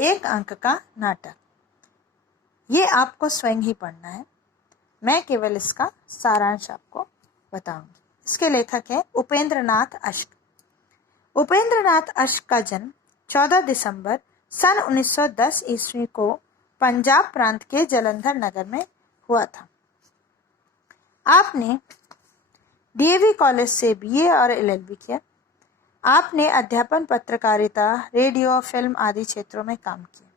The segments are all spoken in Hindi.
1 अंक का नाटक। ये आपको स्वयं ही पढ़ना है, मैं केवल इसका सारांश आपको बताऊंगी। इसके लेखक हैं उपेंद्र नाथ अश्क। उपेंद्र नाथ अश्क का जन्म 14 दिसंबर सन 1910 ईस्वी को पंजाब प्रांत के जलंधर नगर में हुआ था। आपने डीएवी कॉलेज से बीए और एलएलबी किया। आपने अध्यापन, पत्रकारिता, रेडियो, फिल्म आदि क्षेत्रों में काम किया।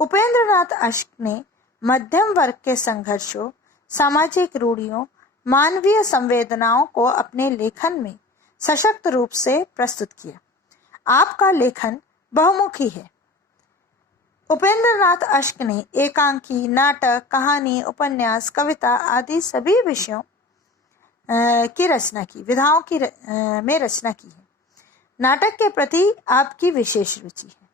उपेंद्र नाथ अश्क ने मध्यम वर्ग के संघर्षों, सामाजिक रूढ़ियों, मानवीय संवेदनाओं को अपने लेखन में सशक्त रूप से प्रस्तुत किया। आपका लेखन बहुमुखी है। उपेंद्र नाथ अश्क ने एकांकी, नाटक, कहानी, उपन्यास, कविता आदि सभी विषयों की रचना की, विधाओं की में रचना की है। नाटक के प्रति आपकी विशेष रुचि है।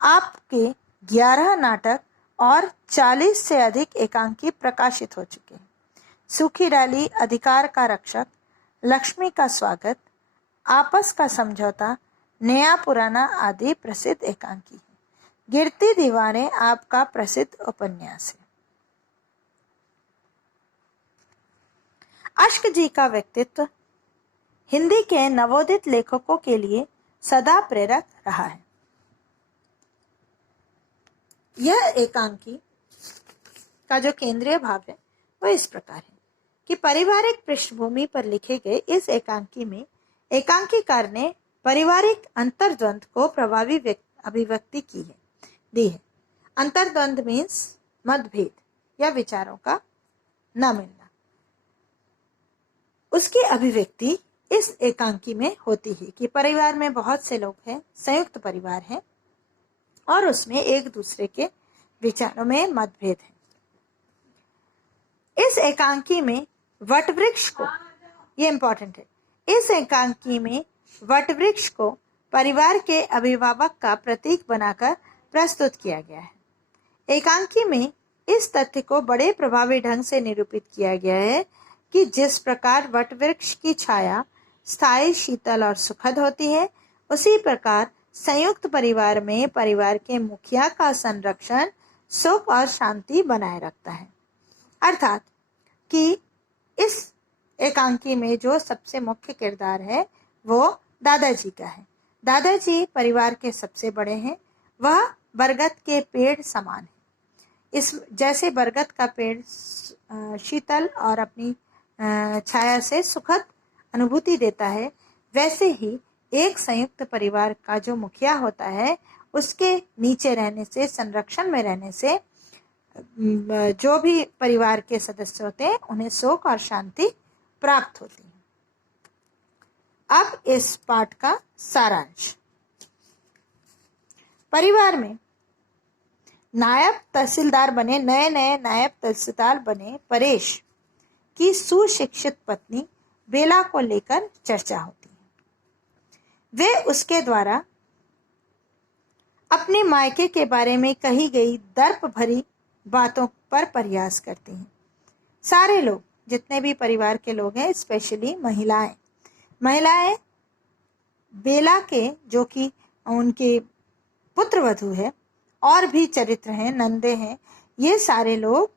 आपके 11 नाटक और 40 से अधिक एकांकी प्रकाशित हो चुके हैं। सूखी डाली, अधिकार का रक्षक, लक्ष्मी का स्वागत, आपस का समझौता, नया पुराना आदि प्रसिद्ध एकांकी है। गिरती दीवारें आपका प्रसिद्ध उपन्यास है। अश्क जी का व्यक्तित्व हिंदी के नवोदित लेखकों के लिए सदा प्रेरक रहा है। यह एकांकी का जो केंद्रीय भाव है वह इस प्रकार है कि पारिवारिक पृष्ठभूमि पर लिखे गए इस एकांकी में एकांकीकार ने पारिवारिक अंतर्द्वंद को प्रभावी अभिव्यक्ति दी है। अंतर्द्वंद मीन्स मतभेद या विचारों का न मिलना। उसकी अभिव्यक्ति इस एकांकी में होती है कि परिवार में बहुत से लोग हैं, संयुक्त परिवार है और उसमें एक दूसरे के विचारों में मतभेद है। इस एकांकी में वटवृक्ष को, ये इंपॉर्टेंट है, इस एकांकी में वटवृक्ष को परिवार के अभिभावक का प्रतीक बनाकर प्रस्तुत किया गया है। एकांकी में इस तथ्य को बड़े प्रभावी ढंग से निरूपित किया गया है कि जिस प्रकार वटवृक्ष की छाया स्थायी, शीतल और सुखद होती है, उसी प्रकार संयुक्त परिवार में परिवार के मुखिया का संरक्षण सुख और शांति बनाए रखता है। अर्थात कि इस एकांकी में जो सबसे मुख्य किरदार है वो दादाजी का है। दादाजी परिवार के सबसे बड़े हैं। वह बरगद के पेड़ समान है। इस जैसे बरगद का पेड़ शीतल और अपनी छाया से सुखद अनुभूति देता है, वैसे ही एक संयुक्त परिवार का जो मुखिया होता है उसके नीचे रहने से, संरक्षण में रहने से जो भी परिवार के सदस्य होते हैं उन्हें सुख और शांति प्राप्त होती है। अब इस पाठ का सारांश। परिवार में नायब तहसीलदार बने, नए नायब तहसीलदार बने परेश की सुशिक्षित पत्नी बेला को लेकर चर्चा होती है। वे उसके द्वारा अपने मायके के बारे में कही गई दर्प भरी बातों पर प्रयास करती हैं। सारे लोग, जितने भी परिवार के लोग हैं, स्पेशली महिलाएं बेला के, जो कि उनके पुत्रवधू है और भी चरित्र हैं, नंदे हैं, ये सारे लोग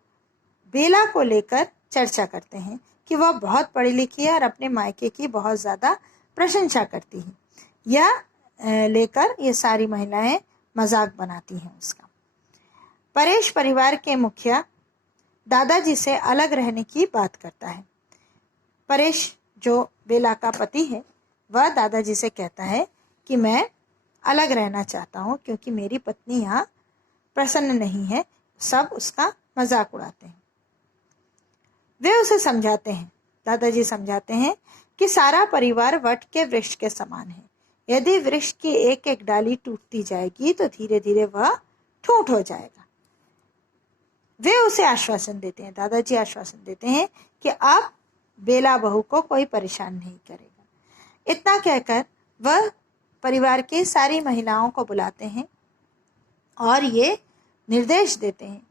बेला को लेकर चर्चा करते हैं कि वह बहुत पढ़ी लिखी है और अपने मायके की बहुत ज्यादा प्रशंसा करती है। यह लेकर ये सारी महिलाएं मजाक बनाती हैं उसका। परेश परिवार के मुखिया दादाजी से अलग रहने की बात करता है। परेश जो बेला का पति है वह दादाजी से कहता है कि मैं अलग रहना चाहता हूँ क्योंकि मेरी पत्नी यहाँ प्रसन्न नहीं है। सब उसका मजाक उड़ाते हैं। वे उसे समझाते हैं, दादाजी समझाते हैं कि सारा परिवार वट के वृक्ष के समान है। यदि वृक्ष की एक एक डाली टूटती जाएगी तो धीरे धीरे वह ठूंठ हो जाएगा। वे उसे आश्वासन देते हैं, दादाजी आश्वासन देते हैं कि अब बेला बहू को कोई परेशान नहीं करेगा। इतना कहकर वह परिवार की सारी महिलाओं को बुलाते हैं और ये निर्देश देते हैं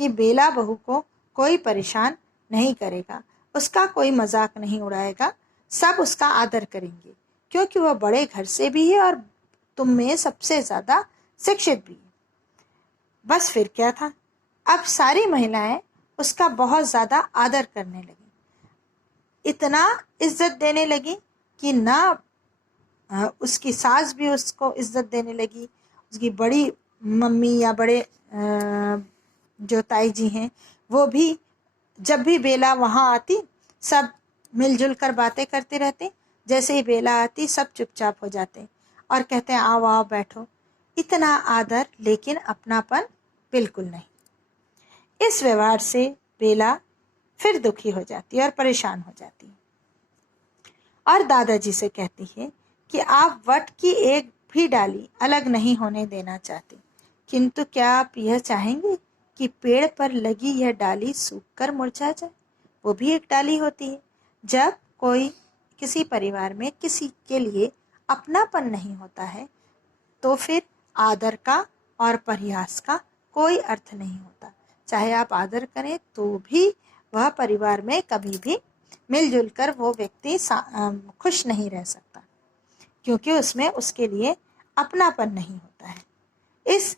कि बेला बहू को कोई परेशान नहीं करेगा, उसका कोई मजाक नहीं उड़ाएगा, सब उसका आदर करेंगे क्योंकि वह बड़े घर से भी है और तुम में सबसे ज्यादा शिक्षित भी है। बस फिर क्या था, अब सारी महिलाएं उसका बहुत ज्यादा आदर करने लगी, इतना इज्जत देने लगी कि ना उसकी सास भी उसको इज्जत देने लगी, उसकी बड़ी मम्मी या बड़े जो ताई जी हैं वो भी, जब भी बेला वहाँ आती सब मिलजुल कर बातें करते रहते, जैसे ही बेला आती सब चुपचाप हो जाते और कहते हैं आओ आओ बैठो। इतना आदर लेकिन अपनापन बिल्कुल नहीं। इस व्यवहार से बेला फिर दुखी हो जाती है और परेशान हो जाती है और दादाजी से कहती है कि आप वट की एक भी डाली अलग नहीं होने देना चाहते, किंतु क्या आप यह चाहेंगे कि पेड़ पर लगी यह डाली सूखकर मुरझा जाए? वो भी एक डाली होती है। जब कोई किसी परिवार में किसी के लिए अपनापन नहीं होता है तो फिर आदर का और प्रयास का कोई अर्थ नहीं होता। चाहे आप आदर करें तो भी वह परिवार में कभी भी मिलजुल कर वो व्यक्ति खुश नहीं रह सकता, क्योंकि उसमें उसके लिए अपनापन नहीं होता है। इस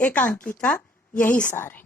एकांकी का यही सार है।